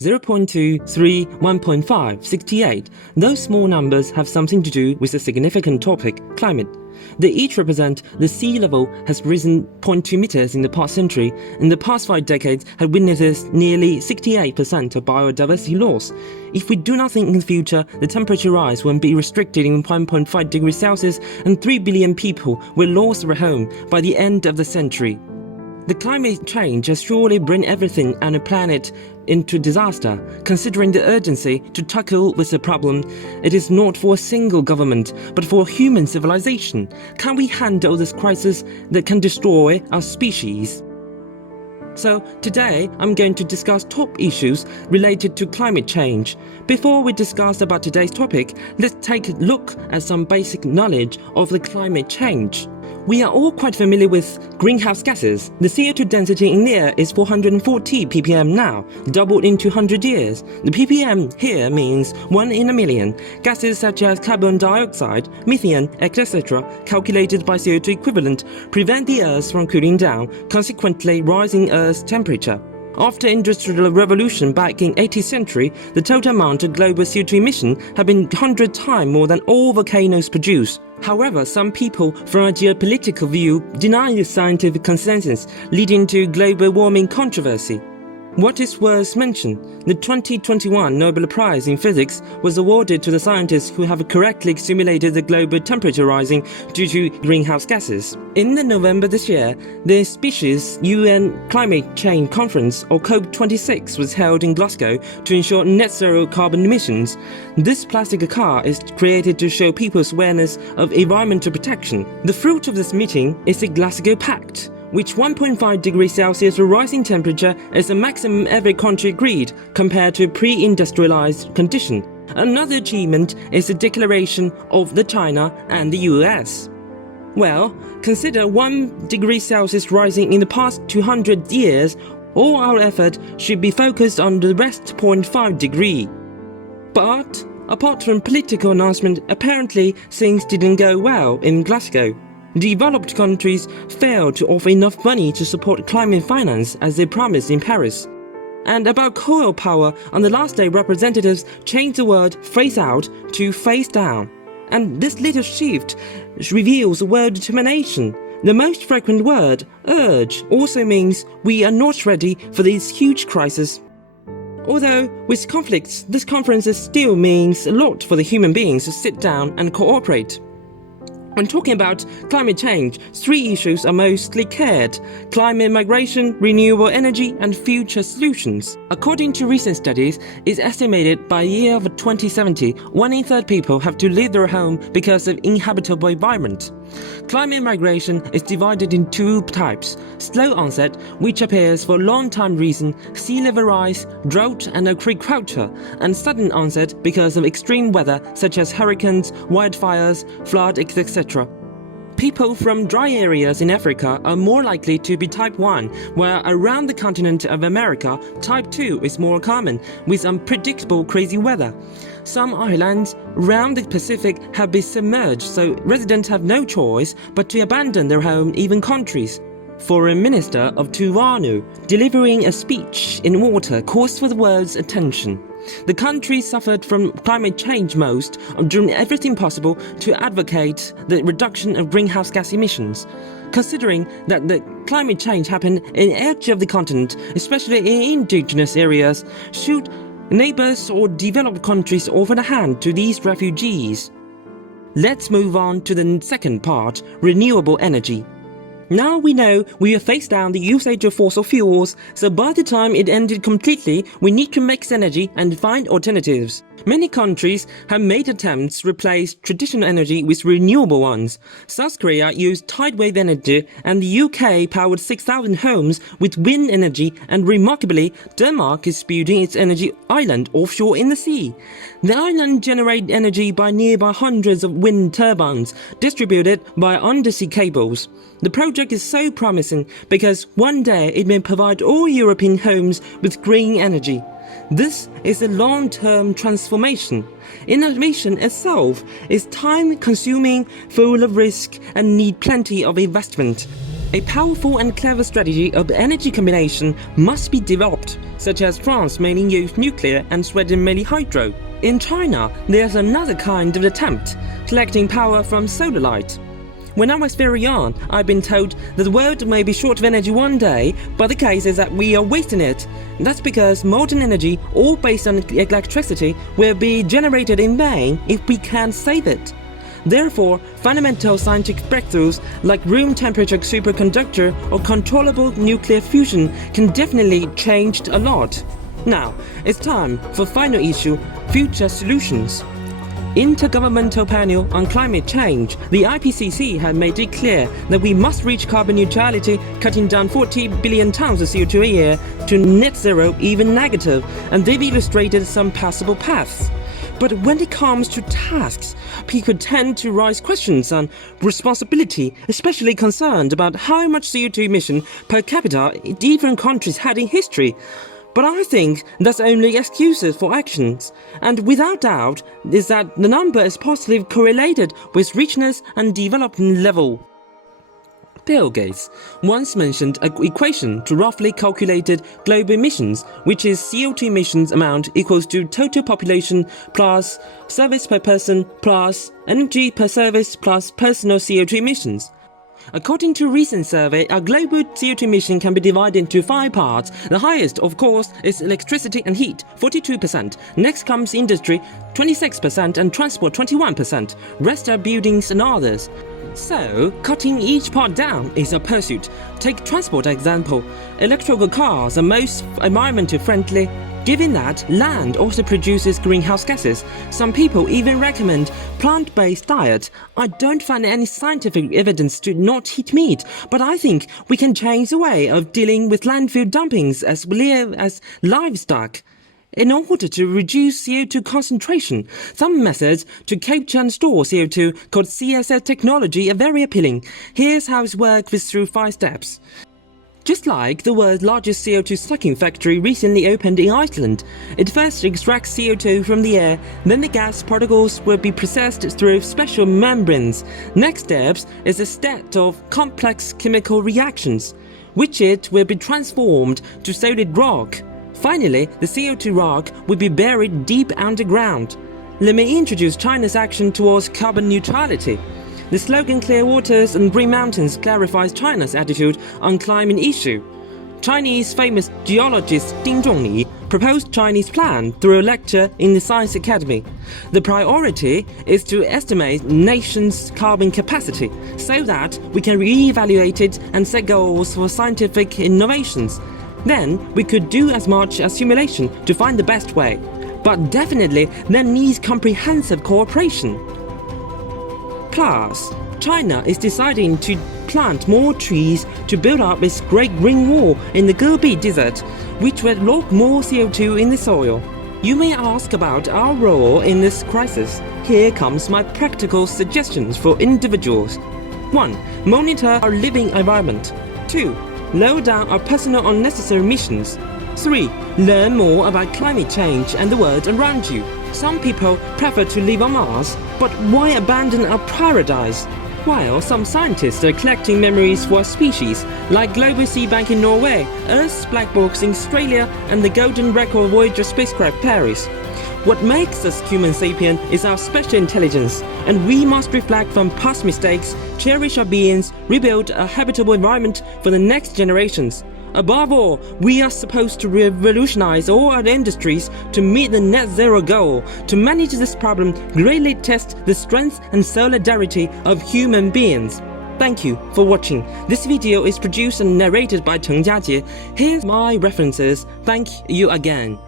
0.2, 3, 1.5, 68. Those small numbers have something to do with the significant topic, climate. They each represent the sea level has risen 0.2 meters in the past century. In the past 5 decades have witnessed nearly 68% of biodiversity loss. If we do nothing in the future, the temperature rise will be restricted in 1.5 degrees Celsius and 3 billion people will lose their home by the end of the century. The climate change has surely brought everything on the planet into disaster. Considering the urgency to tackle with the problem, it is not for a single government, but for human civilization. Can we handle this crisis that can destroy our species? So today I'm going to discuss top issues related to climate change. Before we discuss about today's topic, let's take a look at some basic knowledge of the climate change. We are all quite familiar with greenhouse gases. The CO2 density in the air is 440 ppm now, doubled in 200 years. The ppm here means 1 in a million. Gases such as carbon dioxide, methane, etc., calculated by CO2 equivalent, prevent the Earth from cooling down, consequently rising Earth's temperature. After industrial revolution back in 18th century, the total amount of global CO2 emission had been 100 times more than all volcanoes produce. However, some people from a geopolitical view deny the scientific consensus, leading to global warming controversy. What is worth mentioning, the 2021 Nobel Prize in Physics was awarded to the scientists who have correctly simulated the global temperature rising due to greenhouse gases. In November this year, the Species UN Climate Change Conference, or COP26, was held in Glasgow to ensure net zero carbon emissions. This plastic car is created to show people's awareness of environmental protection. The fruit of this meeting is the Glasgow Pact, which 1.5 degrees Celsius rising temperature is the maximum every country agreed compared to a pre-industrialized condition. Another achievement is the declaration of the China and the US. Well, consider 1 degree Celsius rising in the past 200 years, all our effort should be focused on the rest 0.5 degree. But, apart from political announcement, apparently things didn't go well in Glasgow. Developed countries failed to offer enough money to support climate finance as they promised in Paris. And about coal power, on the last day representatives changed the word phase out to phase down. And this little shift reveals the word determination. The most frequent word, urge, also means we are not ready for this huge crisis. Although, with conflicts, this conference still means a lot for the human beings to sit down and cooperate. When talking about climate change, 3 issues are mostly cared: climate migration, renewable energy, and future solutions. According to recent studies, it's estimated by the year of 2070, 1 in 3 people have to leave their home because of inhabitable environment. Climate migration is divided in 2 types: slow onset, which appears for a long time reason, sea level rise, drought, and agriculture, and sudden onset because of extreme weather such as hurricanes, wildfires, flood, etc. People from dry areas in Africa are more likely to be type 1, while around the continent of America, type 2 is more common, with unpredictable crazy weather. Some islands around the Pacific have been submerged, so residents have no choice but to abandon their home, even countries. Foreign Minister of Tuvalu delivering a speech in water caused for the world's attention. The country suffered from climate change most, doing everything possible to advocate the reduction of greenhouse gas emissions. Considering that the climate change happened in the edge of the continent, especially in indigenous areas, should neighbors or developed countries offer a hand to these refugees? Let's move on to the second part, renewable energy. Now we know we have phased down the usage of fossil fuels, so by the time it ended completely, we need to mix energy and find alternatives. Many countries have made attempts to replace traditional energy with renewable ones. South Korea used tide wave energy, and the UK powered 6,000 homes with wind energy, and remarkably, Denmark is building its energy island offshore in the sea. The island generates energy by nearby hundreds of wind turbines, distributed by undersea cables. The project is so promising because one day it may provide all European homes with green energy. This is a long-term transformation. Innovation itself is time-consuming, full of risk, and need plenty of investment. A powerful and clever strategy of energy combination must be developed, such as France mainly used nuclear and Sweden mainly hydro. In China, there's another kind of attempt, collecting power from solar light. When I was very young, I've been told that the world may be short of energy one day, but the case is that we are wasting it. That's because modern energy, all based on electricity, will be generated in vain if we can't save it. Therefore, fundamental scientific breakthroughs like room temperature superconductor or controllable nuclear fusion can definitely change a lot. Now, it's time for final issue, future solutions. Intergovernmental Panel on Climate Change, the IPCC had made it clear that we must reach carbon neutrality, cutting down 40 billion tons of CO2 a year to net zero, even negative, and they've illustrated some possible paths. But when it comes to tasks, people tend to raise questions on responsibility, especially concerned about how much CO2 emission per capita different countries had in history. But I think that's only excuses for actions, and without doubt is that the number is positively correlated with richness and development level. Bill Gates once mentioned an equation to roughly calculated global emissions, which is CO2 emissions amount equals to total population plus service per person plus energy per service plus personal CO2 emissions. According to a recent survey, our global CO2 emission can be divided into 5 parts. The highest, of course, is electricity and heat, 42%. Next comes industry, 26%, and transport, 21%. Rest are buildings and others. So, cutting each part down is a pursuit. Take transport example. Electrical cars are most environmentally friendly. Given that land also produces greenhouse gases, some people even recommend plant-based diet. I don't find any scientific evidence to not eat meat, but I think we can change the way of dealing with landfill dumpings as livestock. In order to reduce CO2 concentration, some methods to capture and store CO2 called CSS technology are very appealing. Here's how it works through 5 steps. Just like the world's largest CO2 sucking factory recently opened in Iceland, it first extracts CO2 from the air, then the gas particles will be processed through special membranes. Next steps is a set of complex chemical reactions, which it will be transformed to solid rock. Finally, the CO2 rock will be buried deep underground. Let me introduce China's action towards carbon neutrality. The slogan Clear Waters and Green Mountains clarifies China's attitude on climate issue. Chinese famous geologist Ding Zhongli proposed Chinese plan through a lecture in the Science Academy. The priority is to estimate nation's carbon capacity so that we can re-evaluate it and set goals for scientific innovations. Then we could do as much as simulation to find the best way. But definitely there needs comprehensive cooperation. Plus, China is deciding to plant more trees to build up its Great Green Wall in the Gobi Desert, which will lock more CO2 in the soil. You may ask about our role in this crisis. Here comes my practical suggestions for individuals. 1. Monitor our living environment. 2. Lower down our personal unnecessary emissions. 3. Learn more about climate change and the world around you. Some people prefer to live on Mars, but why abandon our paradise? While some scientists are collecting memories for a species, like Global Sea Bank in Norway, Earth's Black Box in Australia, and the Golden Record Voyager spacecraft Paris. What makes us human sapien is our special intelligence, and we must reflect from past mistakes, cherish our beings, rebuild a habitable environment for the next generations. Above all, we are supposed to revolutionize all our industries to meet the net zero goal. To manage this problem, greatly test the strength and solidarity of human beings. Thank you for watching. This video is produced and narrated by Cheng Jiajie. Here's my references. Thank you again.